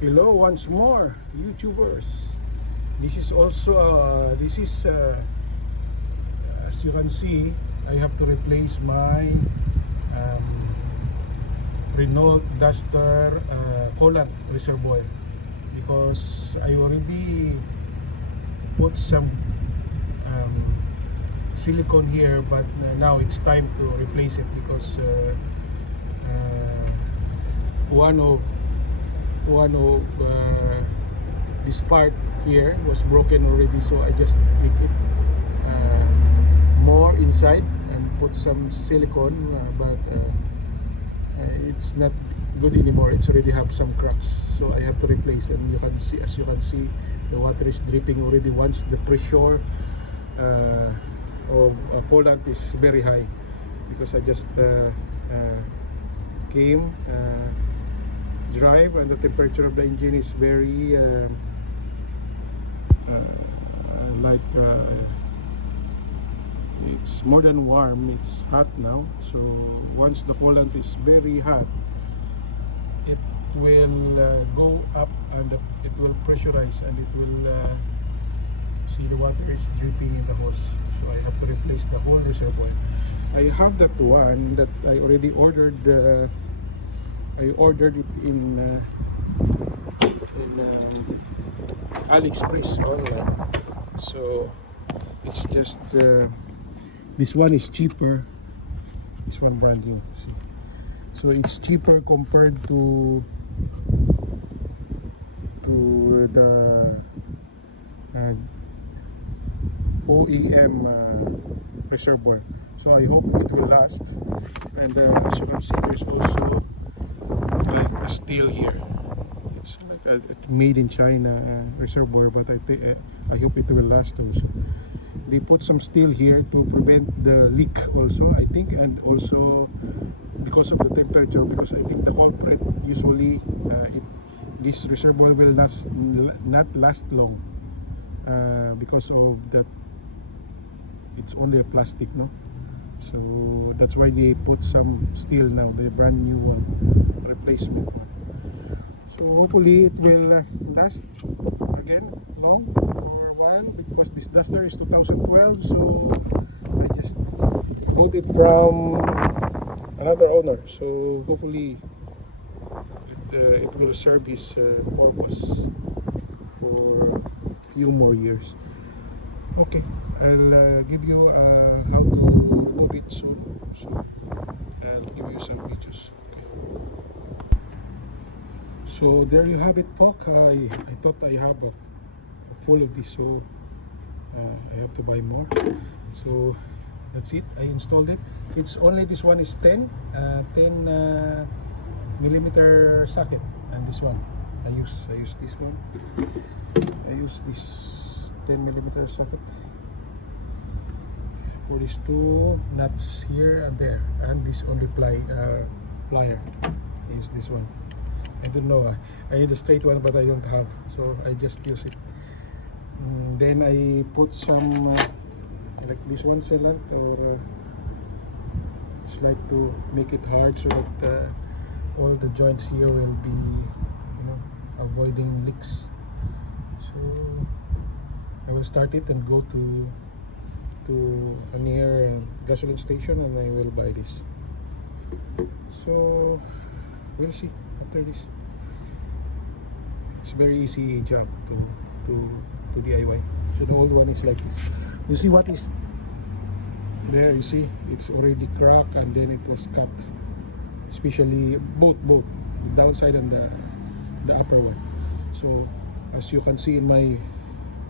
Hello once more, YouTubers. This is also as you can see, I have to replace my um, Renault Duster coolant reservoir because I already put some silicone here, but now it's time to replace it because one of this part here was broken already, so I just make it more inside and put some silicone, but it's not good anymore. It's already have some cracks, so I have to replace. And you can see, as you can see, the water is dripping already once the pressure of coolant is very high, because I just came drive, and the temperature of the engine is very it's more than warm, it's hot now. So once the coolant is very hot, it will go up, and it will pressurize, and it will see the water is dripping in the hose. So I have to replace the whole reservoir. I have that one that I already ordered. I ordered it in AliExpress online. So it's just this one is cheaper. This one brand new. See? So it's cheaper compared to the OEM reservoir. So I hope it will last. And as you can see, there's also like a steel here. It's like a made in China reservoir, but I hope it will last also. They put some steel here to prevent the leak also, I think, and also because of the temperature, because I think the culprit usually this reservoir will not last long because of that. It's only a plastic, no? So that's why they put some steel now, the brand new one, replacement one. So hopefully it will last again long for a while, because this Duster is 2012, so I just bought it from another owner. So hopefully it will serve his purpose for a few more years. Okay, I'll give you how to move it soon. So I'll give you some videos. Okay. So there you have it, folk. I thought I have a full of this, so I have to buy more. So that's it. I installed it. It's only this one is 10 millimeter socket, and this one I use this one. I use this 10 millimeter socket for these two nuts here and there, and this only plier. I use this one. I don't know, I need a straight one, but I don't have, so I just use it. Then I put some like this one sealant, or it's like to make it hard, so that all the joints here will be, avoiding leaks. So I will start it and go to a near gasoline station, and I will buy this. So we'll see after this. It's very easy job to DIY. So the old one is like this. You see what is there? You see it's already cracked, and then it was cut, especially both the downside and the upper one. So as you can see in my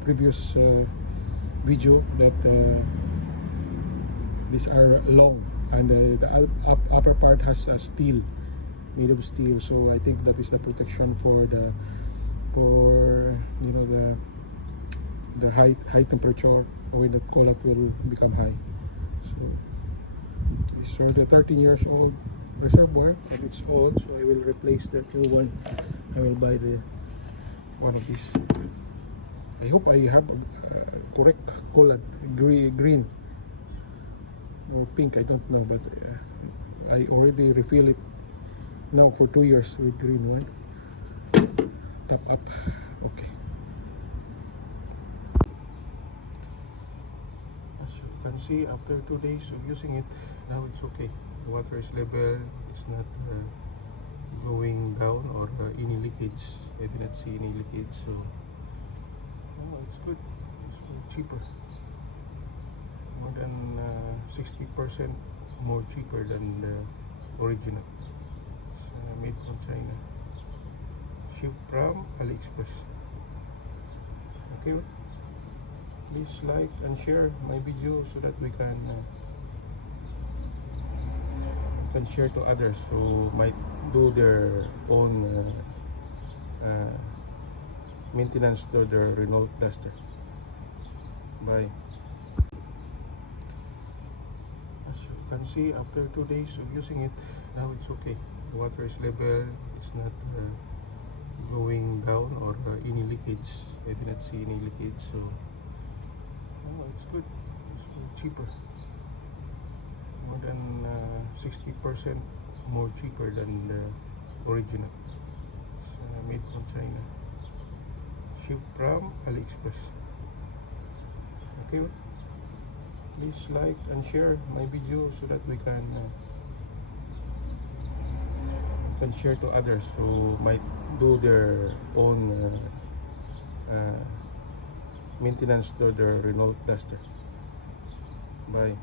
previous video, that these are long, and the upper part has a steel, made of steel. So I think that is the protection for the high temperature, when the coolant will become high. So these are the 13 years old reservoir, and it's old, so I will replace the new one. I will buy the one of these. I hope I have correct coolant, green or pink, I don't know, but I already refill it now for 2 years with green one. top up. Okay. As you can see, after 2 days of using it, now it's okay. The water level is not going down or any leakage. I did not see any leakage, so it's good. It's cheaper. More than 60% more cheaper than the original. It's made from China. Shipped from AliExpress. Okay, please like and share my video so that we can share to others who might do their own maintenance to their Renault Duster. Bye. As you can see, after 2 days of using it, now it's okay. The water level is not going down or any leakage. I did not see any leakage, so it's good. It's cheaper. More than 60% more cheaper than the original. It's made from China. Shipped from AliExpress. Okay, please like and share my video so that we can share to others who might do their own maintenance to their Renault Duster. Bye.